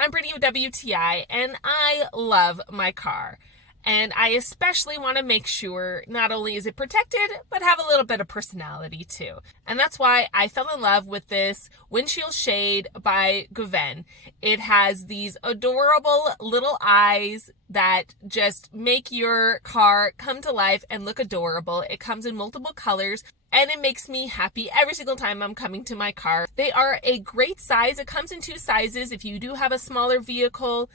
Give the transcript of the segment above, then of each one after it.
I'm Brittany of WTI, and I love my car. And I especially want to make sure not only is it protected, but have a little bit of personality too. And that's why I fell in love with this windshield shade by Gven. It has these adorable little eyes that just make your car come to life and look adorable. It comes in multiple colors, and it makes me happy every single time I'm coming to my car. They are a great size. It comes in two sizes. If you do have a smaller vehicle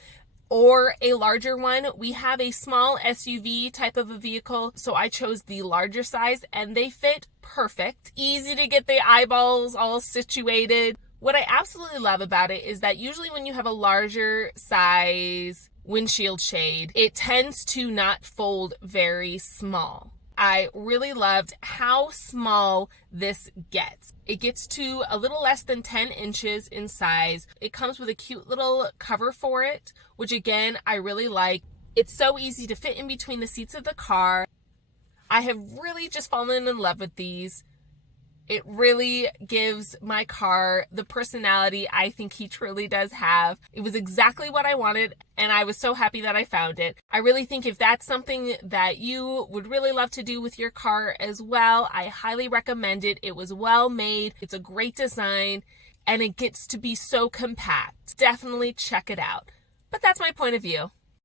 or a larger one, we have a small SUV type of a vehicle, so I chose the larger size, and they fit perfect. Easy to get the eyeballs all situated. What I absolutely love about it is that usually when you have a larger size windshield shade, it tends to not fold very small. I really loved how small this gets. It gets to a little less than 10 inches in size. It comes with a cute little cover for it, which again, I really like. It's so easy to fit in between the seats of the car. I have really just fallen in love with these. It really gives my car the personality I think he truly does have. It was exactly what I wanted, and I was so happy that I found it. I really think if that's something that you would really love to do with your car as well, I highly recommend it. It was well made. It's a great design, and it gets to be so compact. Definitely check it out. But that's my point of view.